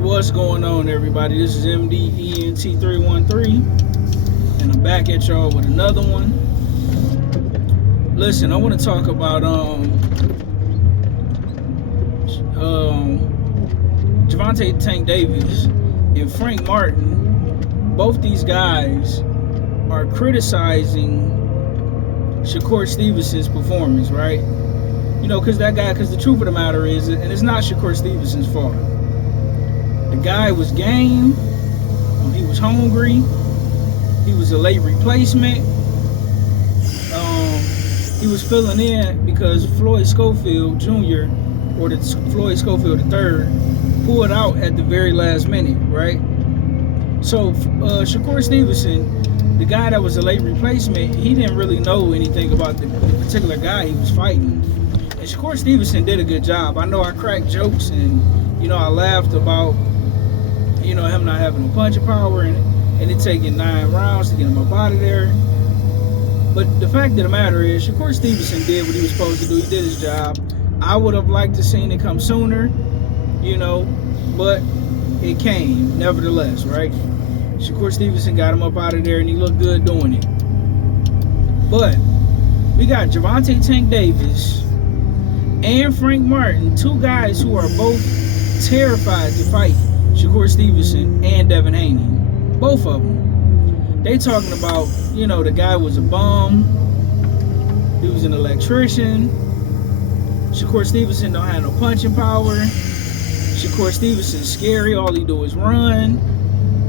What's going on, everybody? This is MDENT313, and I'm back at y'all with another one. Listen, I want to talk about Gervonta Tank Davis and Frank Martin. Both these guys are criticizing Shakur Stevenson's performance, right? You know, because the truth of the matter is, and it's not Shakur Stevenson's fault. The guy was game. He was hungry. He was a late replacement. He was filling in because Floyd Schofield Jr. or Floyd Schofield III pulled out at the very last minute, right? So Shakur Stevenson, the guy that was a late replacement, he didn't really know anything about the particular guy he was fighting. And Shakur Stevenson did a good job. I know I cracked jokes and, I laughed about, him not having no punching power and it taking 9 rounds to get him up out of there. But the fact of the matter is, Shakur Stevenson did what he was supposed to do. He did his job. I would have liked to seen it come sooner, but it came nevertheless, right? Shakur Stevenson got him up out of there and he looked good doing it. But we got Gervonta Tank Davis and Frank Martin, two guys who are both terrified to fight Shakur Stevenson and Devin Haney. Both of them. They talking about, the guy was a bum. He was an electrician. Shakur Stevenson don't have no punching power. Shakur Stevenson's scary. All he do is run.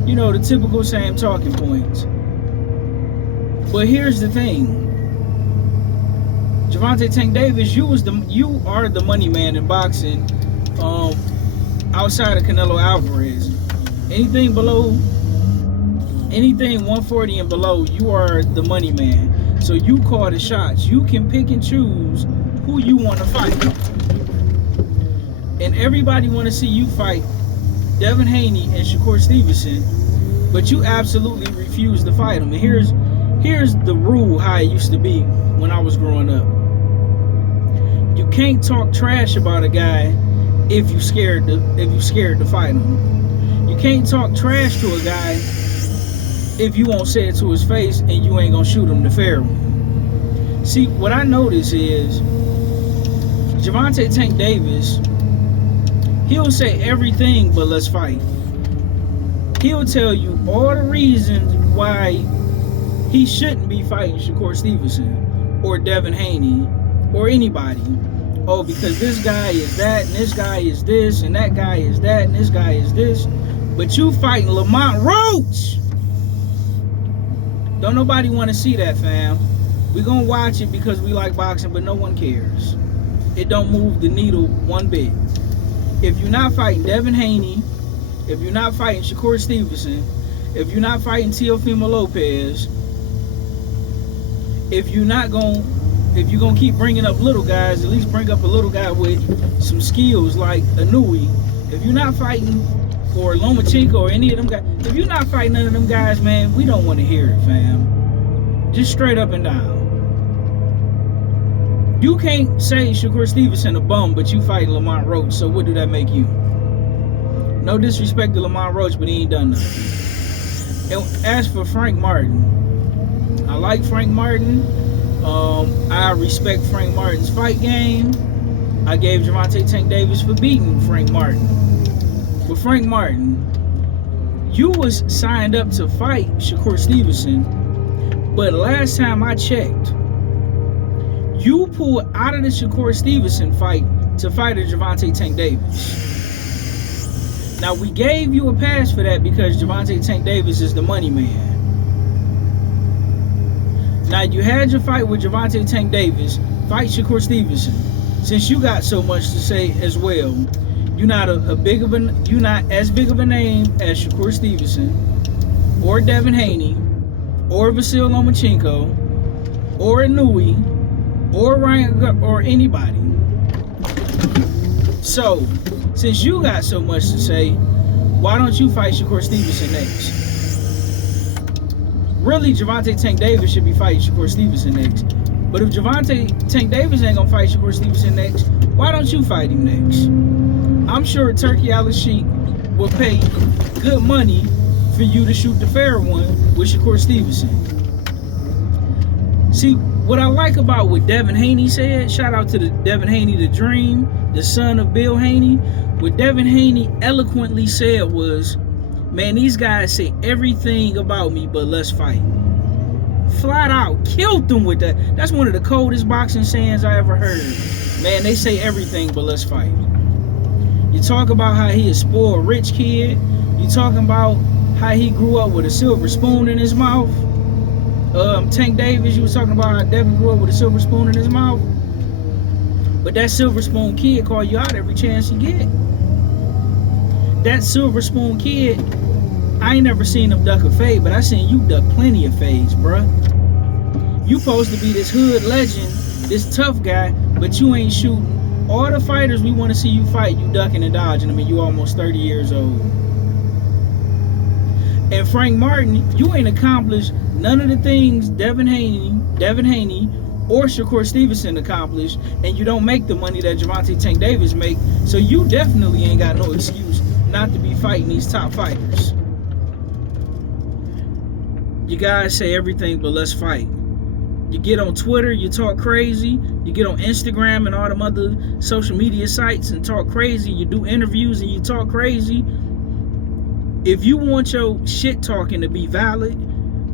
The typical same talking points. But here's the thing. Gervonta Tank Davis, you are the money man in boxing. Outside of Canelo Alvarez, anything 140 and below, you are the money man. So you call the shots. You can pick and choose who you want to fight. And everybody want to see you fight Devin Haney and Shakur Stevenson, but you absolutely refuse to fight them. And here's the rule how it used to be when I was growing up. You can't talk trash about a guy if you scared to fight him. You can't talk trash to a guy if you won't say it to his face and you ain't gonna shoot him the fair one. See, what I notice is Gervonta Tank Davis, he'll say everything but let's fight. He'll tell you all the reasons why he shouldn't be fighting Shakur Stevenson or Devin Haney or anybody. Oh, because this guy is that, and this guy is this, and that guy is that, and this guy is this. But you fighting Lamont Roach. Don't nobody want to see that, fam. We gonna watch it because we like boxing, but no one cares. It don't move the needle one bit. If you're not fighting Devin Haney, if you're not fighting Shakur Stevenson, if you're not fighting Teofimo Lopez, if you're gonna keep bringing up little guys, at least bring up a little guy with some skills like Inouye. If you're not fighting for Lomachenko or any of them guys, if you're not fighting none of them guys, man, we don't want to hear it, fam. Just straight up and down. You can't say Shakur Stevenson a bum, but you fight Lamont Roach, so what do that make you? No disrespect to Lamont Roach, but he ain't done nothing. And as for Frank Martin, I like Frank Martin. I respect Frank Martin's fight game. I gave Gervonta Tank Davis for beating Frank Martin. But Frank Martin, you was signed up to fight Shakur Stevenson, but last time I checked, you pulled out of the Shakur Stevenson fight to fight a Gervonta Tank Davis. Now, we gave you a pass for that because Gervonta Tank Davis is the money man. Now, you had your fight with Gervonta Tank Davis, fight Shakur Stevenson. Since you got so much to say as well, you're not as big of a name as Shakur Stevenson, or Devin Haney, or Vasil Lomachenko, or Inouye, or Ryan, or anybody. So, since you got so much to say, why don't you fight Shakur Stevenson next? Really, Gervonta Tank Davis should be fighting Shakur Stevenson next. But if Gervonta Tank Davis ain't gonna fight Shakur Stevenson next, why don't you fight him next? I'm sure Turkey Al-Sheikh will pay good money for you to shoot the fair one with Shakur Stevenson. See, what I like about what Devin Haney said, shout out to the Devin Haney, the Dream, the son of Bill Haney. What Devin Haney eloquently said was, man, these guys say everything about me, but let's fight. Flat out killed them with that. That's one of the coldest boxing sayings I ever heard. Man, they say everything, but let's fight. You talk about how he a spoiled rich kid. You talking about how he grew up with a silver spoon in his mouth. Tank Davis, you was talking about how Devin grew up with a silver spoon in his mouth. But that silver spoon kid call you out every chance you get. That silver spoon kid, I ain't never seen him duck a fade, but I seen you duck plenty of fades, bruh. You supposed to be this hood legend, this tough guy, but you ain't shooting. All the fighters we want to see you fight, you ducking and dodging them, and you almost 30 years old. And Frank Martin, you ain't accomplished none of the things Devin Haney or Shakur Stevenson accomplished, and you don't make the money that Gervonta Tank Davis make, so you definitely ain't got no excuse not to be fighting these top fighters. You guys say everything, but let's fight. You get on Twitter, you talk crazy. You get on Instagram and all them other social media sites and talk crazy. You do interviews and you talk crazy. If you want your shit talking to be valid,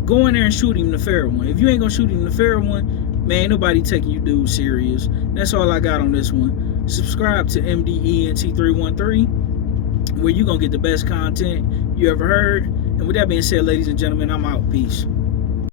go in there and shoot him the fair one. If you ain't gonna shoot him the fair one, man, ain't nobody taking you dudes serious. That's all I got on this one. Subscribe to MDENT313, where you gonna get the best content you ever heard. And with that being said, ladies and gentlemen, I'm out. Peace.